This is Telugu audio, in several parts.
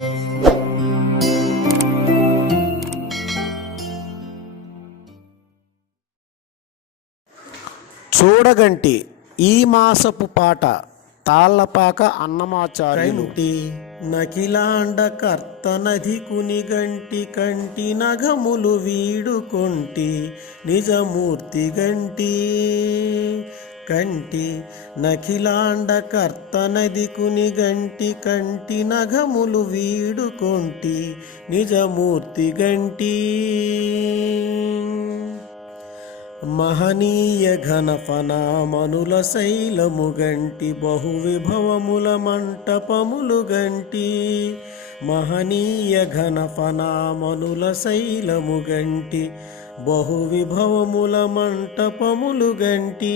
చూడగంటి ఈ మాసపు పాట తాళ్లపాక అన్నమాచార్యులు. కంటి నకిలాండ కర్తనధి కునిగంటి కంటి నగములు వీడుకొంటి నిజమూర్తి గంటి. కంటి నకిలాండ కర్తనది కునిగంటి కంటి నగములు వీడుకొంటి నిజమూర్తి గంటి. మహనీయ ఘనఫనామనుల శైలము గంటి బహువిభవముల మంటపములు గంటి. మహనీయ ఘనఫనామనుల శైలము గంటి బహువిభవముల మంటపములు గంటి.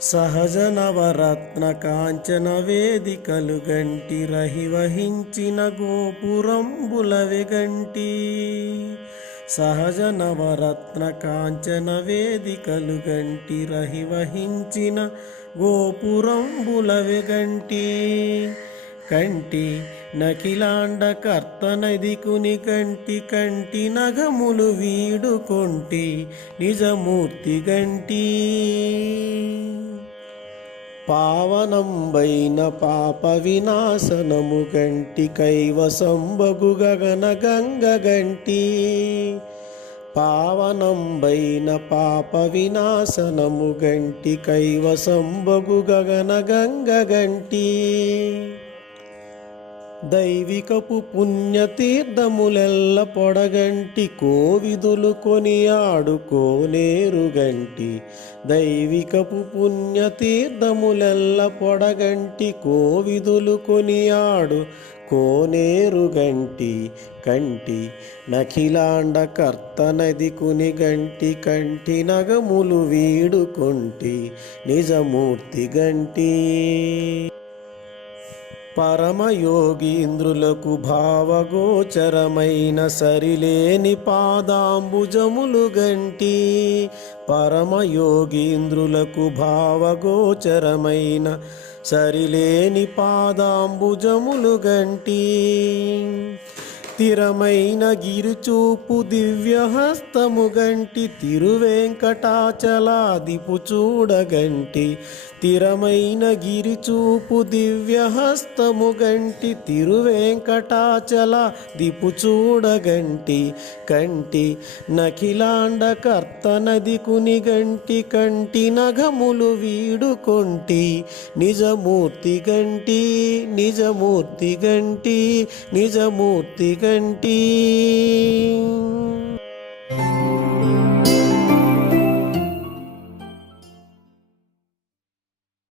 సహజ నవరత్న కాంచన వేదికలు గంటి రహివహించిన గోపురంబుల వెగంటి. సహజ నవరత్న కాంచన వేదికలు గంటి రహివహించిన గోపురంబుల వెగంటి. కంటి నకిలాండ కర్తనది కునిగంటి కంటి నగములు వీడుకొంటి నిజమూర్తి గంటి. పావనంబైన పాప వినాశనము గంటి కైవసంబగు గగన గంగ గంటి. పావనంబైన పాప వినాశనము గంటి కైవసంబగు గగన గంగ గంటి. దైవికపు పుణ్యతీర్థములెల్ల పొడగంటి కోవిదులు కొనియాడు కోనేరు గంటి. దైవికపు పుణ్యతీర్థములెల్ల పొడగంటి కోవిదులు కొనియాడు కోనేరు గంటి. కంటి నఖిలాండ కర్తనది కునిగంటి కంటి నగములు వీడుకొంటి నిజమూర్తి గంటి. పరమయోగీంద్రులకు భావగోచరమైన సరిలేని పాదాంబుజములు గంటి. పరమయోగీంద్రులకు భావగోచరమైన సరిలేని పాదాంబుజములు గంటి. స్థిరమైన గిరిచూపు దివ్యహస్తము గంటి తిరువేంకటాచలాదిపు చూడగంటి. స్థిరమైన గిరిచూపు దివ్యహస్తము గంటి తిరువేంకటాచలాదిపు చూడగంటి. కంటి నకిలాండ కర్తనది కునిగంటి కంటి నగములు వీడుకొంటి నిజమూర్తి గంటి. నిజమూర్తి గంటి నిజమూర్తి గంటి.